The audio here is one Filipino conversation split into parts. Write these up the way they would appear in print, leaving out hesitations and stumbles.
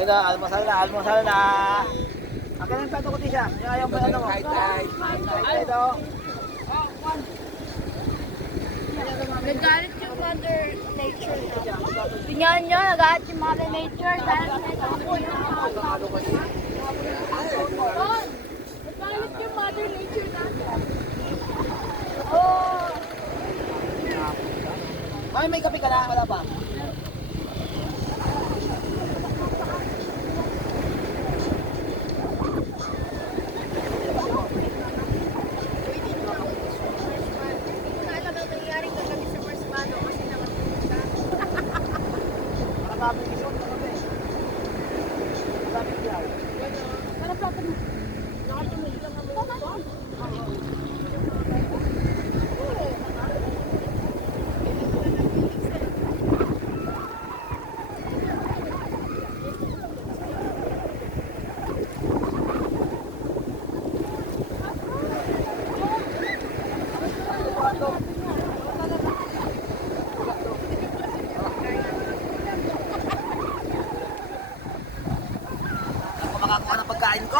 Ayun na, almusal na, almusal na. Akin ang plato ko din siya. Ayaw ba ano mo? Ay, ito. Nagalit yung Mother Nature na. Tingnan nyo, nagalit yung Mother Nature dahil nagtapo yung hapon. Nagalit yung Mother Nature na. Oh! Mami, may kape ka na? Wala pa? Makakuha ng pagkain ko?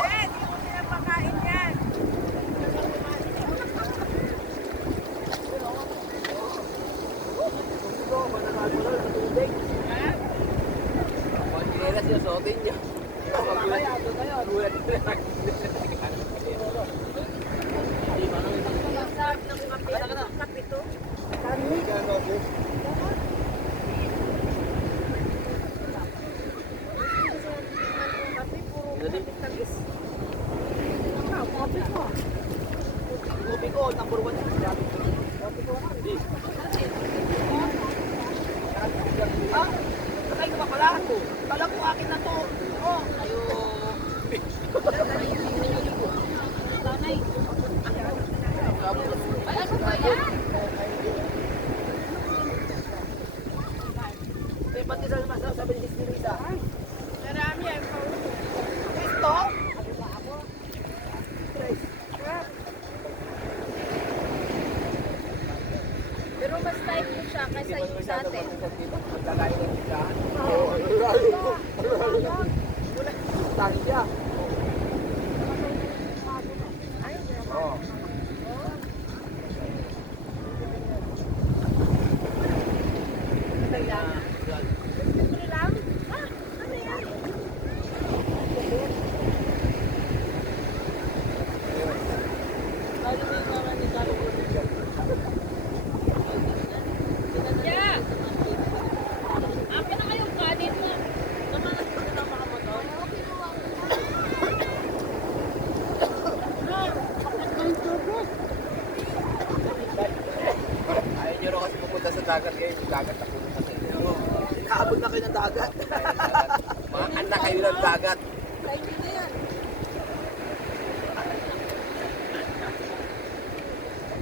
Kopi ko, number 1 yan. Kopi ko nga. Ah, sakay ko pa pala. Kala ko akin na to. Oh, ayo. Ay, ano ba yan? Eh, pati sa masarap sabi ni Lisa. Marami yan. Ito? Pero mas type mo siya kaysa yung dati. Tangin siya. Oh. Dagat kayo, dagat na puno na kayo. Inaabot na kayo ng dagat. Mga anak kayo ng dagat.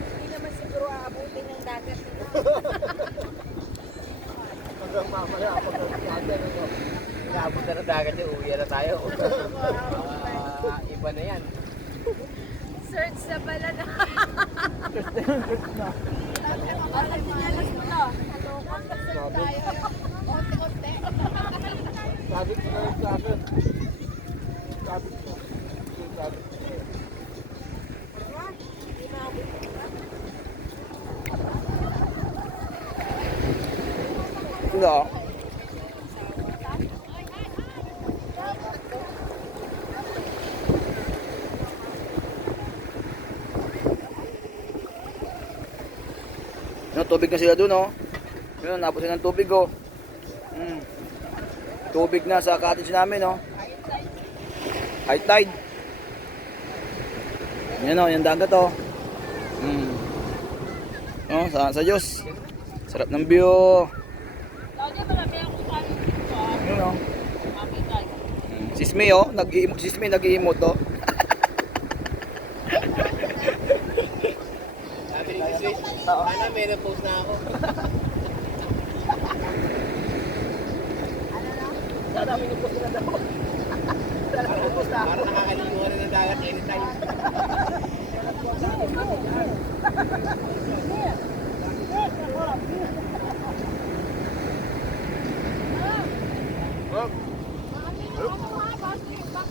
Hindi naman siguro aabutin ng dagat nila. Hanggang mamaya, pag-dagat. Inaabot na ng dagat yun, uwi na tayo. Iba na yan. Search na pala na. Search na. Ang sinyalas mo na. Halokang search tayo. Konti-konti. Sabit mo na yung sabit. Sabit mo. Sabit mo. Ito. No, tubig na sila doon, oh. Yun, napos ng tubig, oh. Tubig na sa cottage namin, oh. High tide. Yan, oh, yung dagat, oh. Oh, sa Diyos. Sarap ng view. Yun, oh. Sismi, oh. Sismi, nag-i-emote, oh. Sana may na-post na ako. Sana may nag-post na daw. Sana may post na ako. Para nakakalimuha na ng dagat anytime. Sino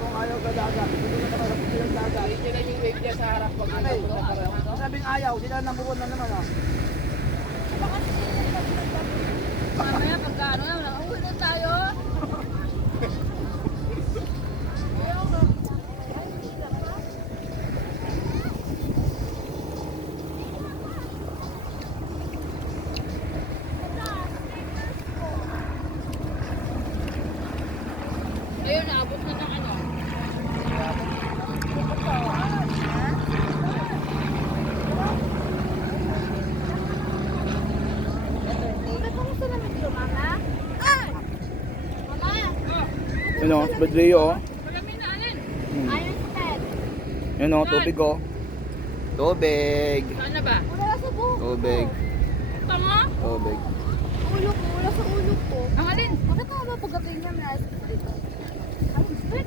mong ayaw sa dagat? Sino na naman sa dagat? Hindi lang yung wave niya sa harap pag Ay, sabing ayaw, sila nang buwan na naman ah. Mamaya pagka ano na, uwi na tayo. Ayun, naabot na ng ano. Kumusta naman yung mama? Mama! Yun o, sa Badrio o. Malamig na alin? Iron Sped. Yun o, tubig o. Tubig. Saan na ba? Wala sa buhok. Tubig. Tama? Tubig. Ulo ko, wala sa ulo ko. Ang alin? Bakit tama pagdating niya na dito? Iron Sped?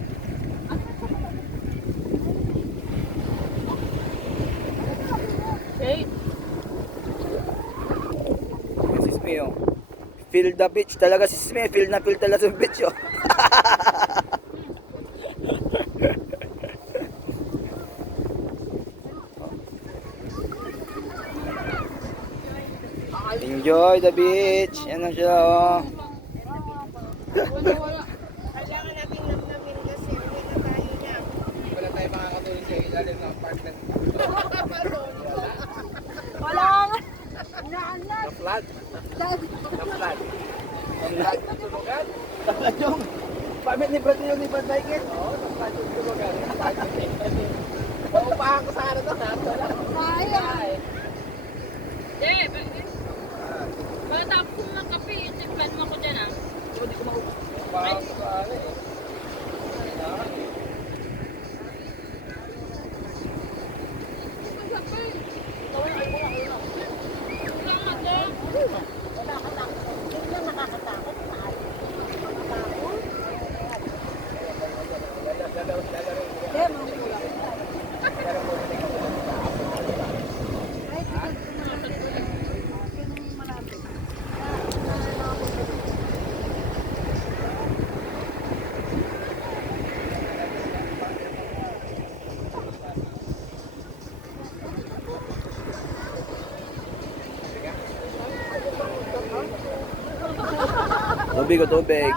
Hey! Yung si Sme o. Feel the beach. Talaga si Sme, feel na feel talaga sa beach o. Enjoy the beach. Yan lang siya o. Wala tayo makakatulong sa ilalim ng apartment. Wala nga! Naanak! Na-flood. Na-flood. Na-flood yung tulugan. Tapos yung pamit ni Brad yung ni Brad Michael. Oo, na-flood yung tulugan. Paupahan ko sa ano to. Sayang! Eh, matapos mo ng kape, itigpan mo ko dyan ah. Paupahan ko sa ano eh. Tubig o tubig.